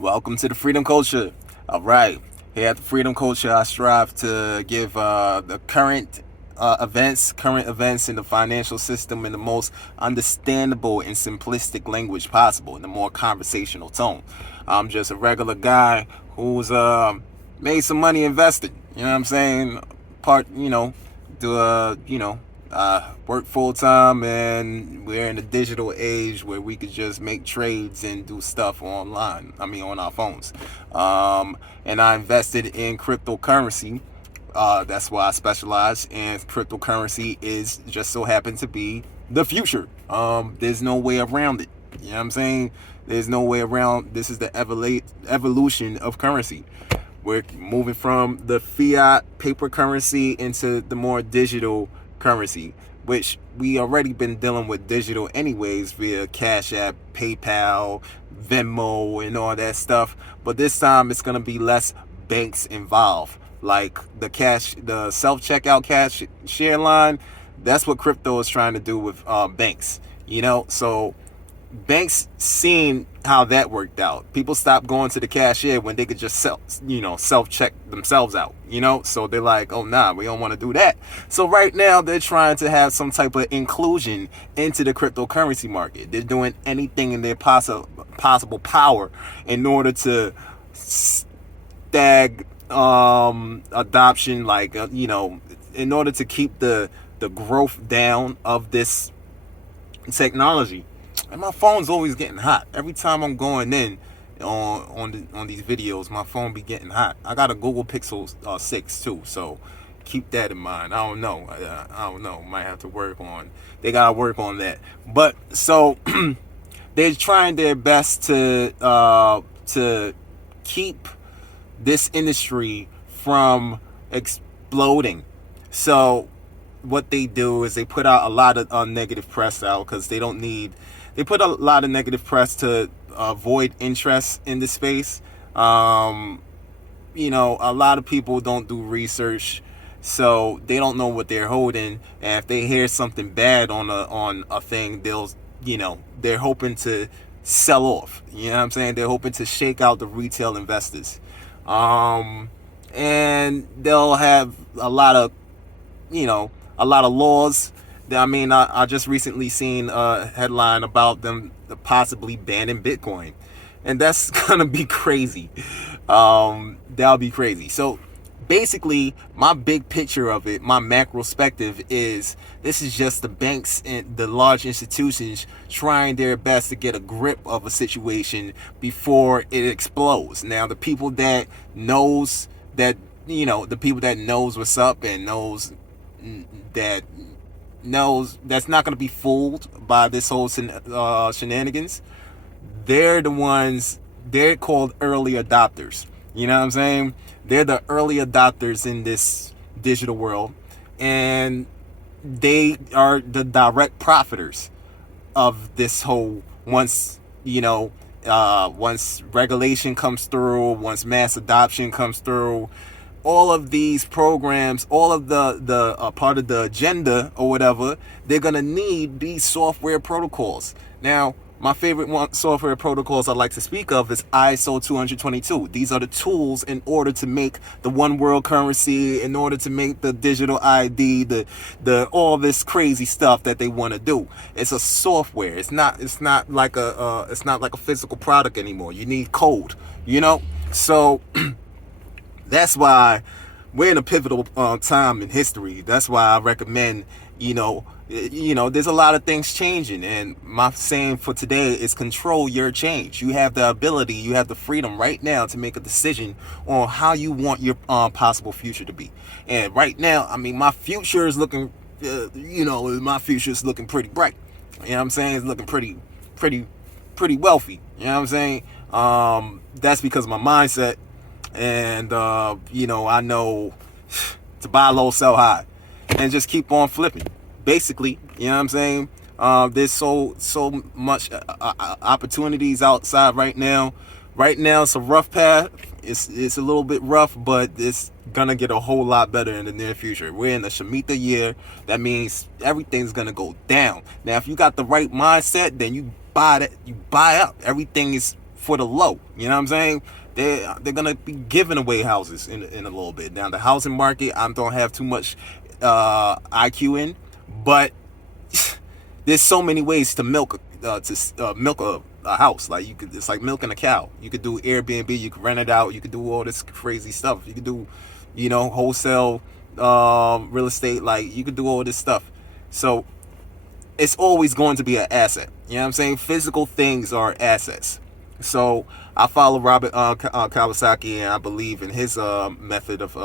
Welcome to the Freedom Culture. All right. Here at the Freedom Culture, I strive to give the current events in the financial system in the most understandable and simplistic language possible, in the more conversational tone. I'm just a regular guy who's made some money invested. You know what I'm saying? Do work full time, and we're in a digital age where we could just make trades and do stuff online. I mean, on our phones. And I invested in cryptocurrency. That's why I specialize, and cryptocurrency is just so happen to be the future. There's no way around it. You know what I'm saying? There's no way around. This is the evolution of currency. We're moving from the fiat paper currency into the more digital currency, which we already been dealing with digital anyways via Cash App, PayPal, Venmo, and all that stuff. But this time it's gonna be less banks involved. Like the self checkout cash share line. That's what crypto is trying to do with banks. So banks seen how that worked out. People stopped going to the cashier when they could just self check themselves out. So they're like, oh nah, we don't want to do that. So right now they're trying to have some type of inclusion into the cryptocurrency market. They're doing anything in their possible power in order to stag adoption, in order to keep the growth down of this technology. And my phone's always getting hot. Every time I'm going in on these videos, my phone be getting hot. I got a Google Pixel 6 too, so keep that in mind. I don't know. I don't know. Might have to work on. They gotta work on that. But so they're trying their best to keep this industry from exploding. So what they do is they put out a lot of negative press out because they put a lot of negative press to avoid interest in the space. A lot of people don't do research, so they don't know what they're holding. And if they hear something bad on a thing, they're hoping to sell off. You know what I'm saying? They're hoping to shake out the retail investors. And they'll have a lot of laws. I mean, I just recently seen a headline about them possibly banning Bitcoin, and that's gonna be crazy. That'll be crazy. So basically, my big picture of it, my macro perspective is this is just the banks and the large institutions trying their best to get a grip of a situation before it explodes. Now, the people that knows that the people that knows what's up and that knows that's not going to be fooled by this whole shenanigans, they're called early adopters. You know what I'm saying? They're the early adopters in this digital world, and they are the direct profiters of this whole once regulation comes through, once mass adoption comes through, all of these programs, all of the part of the agenda or whatever, they're gonna need these software protocols. Now, my favorite software protocols I like to speak of is ISO 222. These are the tools in order to make the one world currency, in order to make the digital ID, the all this crazy stuff that they want to do. It's a software. It's not like a physical product anymore. You need code. So that's why we're in a pivotal time in history. That's why I recommend, there's a lot of things changing. And my saying for today is control your change. You have the ability, you have the freedom right now to make a decision on how you want your possible future to be. And right now, I mean, my future is looking, my future is looking pretty bright. You know what I'm saying? It's looking pretty wealthy. You know what I'm saying? That's because of my mindset. And I know to buy low, sell high, and just keep on flipping. Basically, you know what I'm saying? There's so much opportunities outside right now. Right now, it's a rough path. It's a little bit rough, but it's gonna get a whole lot better in the near future. We're in the Shemitah year. That means everything's gonna go down. Now, if you got the right mindset, then you buy up. Everything is for the low. You know what I'm saying? They're gonna be giving away houses in a little bit. Now the housing market, I don't have too much IQ in, but there's so many ways to milk a house. Like it's like milking a cow. You could do Airbnb, you could rent it out, you could do all this crazy stuff. You could do, wholesale real estate. Like you could do all this stuff. So it's always going to be an asset. You know what I'm saying? Physical things are assets. So I follow Robert Kiyosaki, and I believe in his method of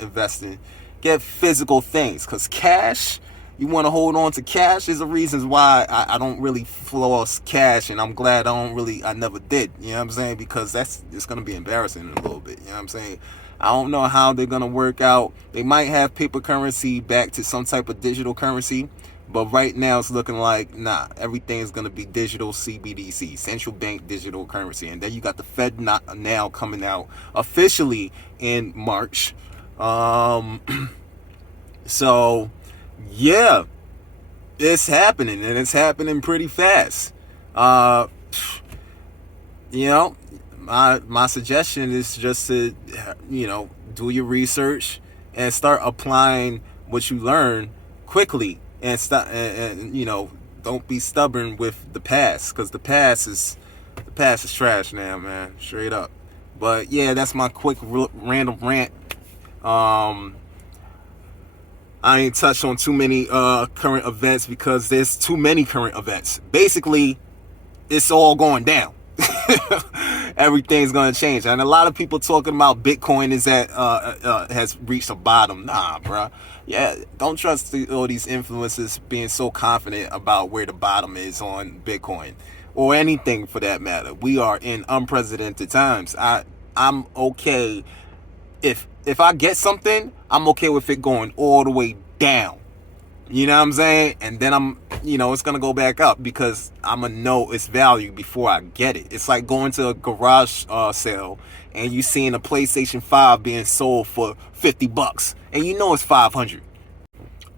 investing. Get physical things, because cash, you want to hold on to cash. There's a reasons why I don't really floss cash, and I'm glad I never did. You know what I'm saying? Because it's gonna be embarrassing in a little bit. You know what I'm saying? I don't know how they're gonna work out. They might have paper currency back to some type of digital currency. But right now it's looking like, everything's going to be digital CBDC, central bank digital currency. And then you got the Fed now coming out officially in March. So, yeah, it's happening, and it's happening pretty fast. My suggestion is just to, do your research and start applying what you learn quickly. And stop, and don't be stubborn with the past, because the past is trash now, man, straight up. But yeah, that's my quick random rant. I ain't touched on too many current events, because there's too many current events. Basically, it's all going down. Everything's gonna change, and a lot of people talking about Bitcoin has reached a bottom. Nah, bruh. Yeah, don't trust all these influencers being so confident about where the bottom is on Bitcoin or anything for that matter. We are in unprecedented times. I'm okay if I get something, I'm okay with it going all the way down. You know what I'm saying? And then it's going to go back up, because I'm going to know its value before I get it. It's like going to a garage sale and you seeing a PlayStation 5 being sold for $50 and it's 500.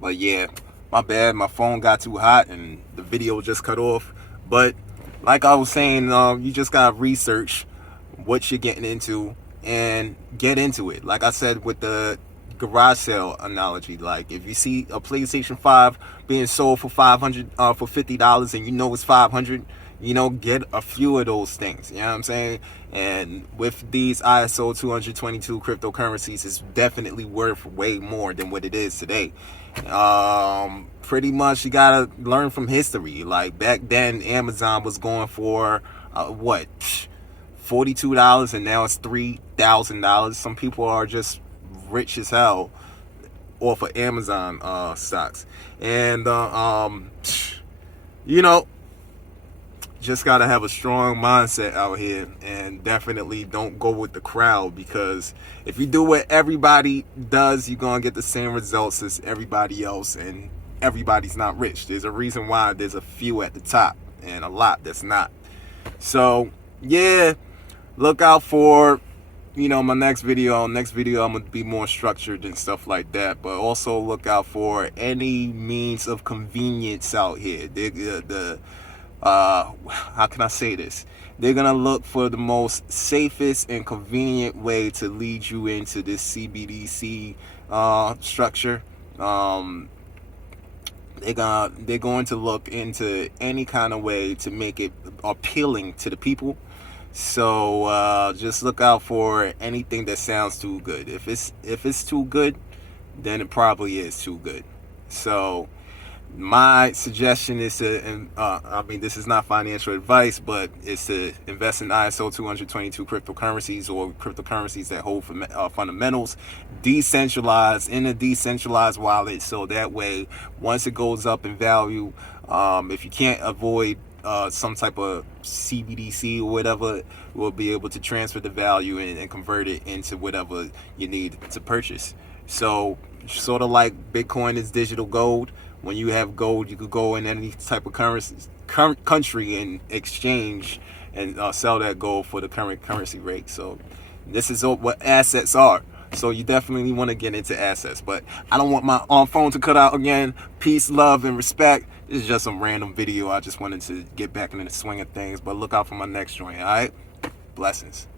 But yeah, my bad. My phone got too hot and the video just cut off. But like I was saying, you just got to research what you're getting into and get into it. Like I said with the garage sale analogy, like if you see a PlayStation 5 being sold for $50 and it's 500, get a few of those things. You know what I'm saying? And with these ISO 222 cryptocurrencies, it's definitely worth way more than what it is today. Pretty much you gotta learn from history. Like back then, Amazon was going for $42, and now it's $3,000. Some people are just rich as hell off of Amazon stocks. And just gotta have a strong mindset out here, and definitely don't go with the crowd, because if you do what everybody does, you're gonna get the same results as everybody else, and everybody's not rich. There's a reason why there's a few at the top and a lot that's not. So yeah, look out for my next video. I'm gonna be more structured and stuff like that. But also look out for any means of convenience out here. How can I say this? They're gonna look for the most safest and convenient way to lead you into this CBDC structure. They're going to look into any kind of way to make it appealing to the people. So just look out for anything that sounds too good. If it's too good, then it probably is too good. So my suggestion is to, this is not financial advice, but it's to invest in ISO 222 cryptocurrencies, or cryptocurrencies that hold fundamentals, decentralized, in a decentralized wallet. So that way, once it goes up in value, if you can't avoid some type of CBDC or whatever, will be able to transfer the value and convert it into whatever you need to purchase. So sort of like Bitcoin is digital gold. When you have gold, you could go in any type of country and exchange and sell that gold for the current currency rate. So this is what assets are. So you definitely want to get into assets. But I don't want my phone to cut out again. Peace, love, and respect. This is just some random video. I just wanted to get back into the swing of things. But look out for my next joint, all right? Blessings.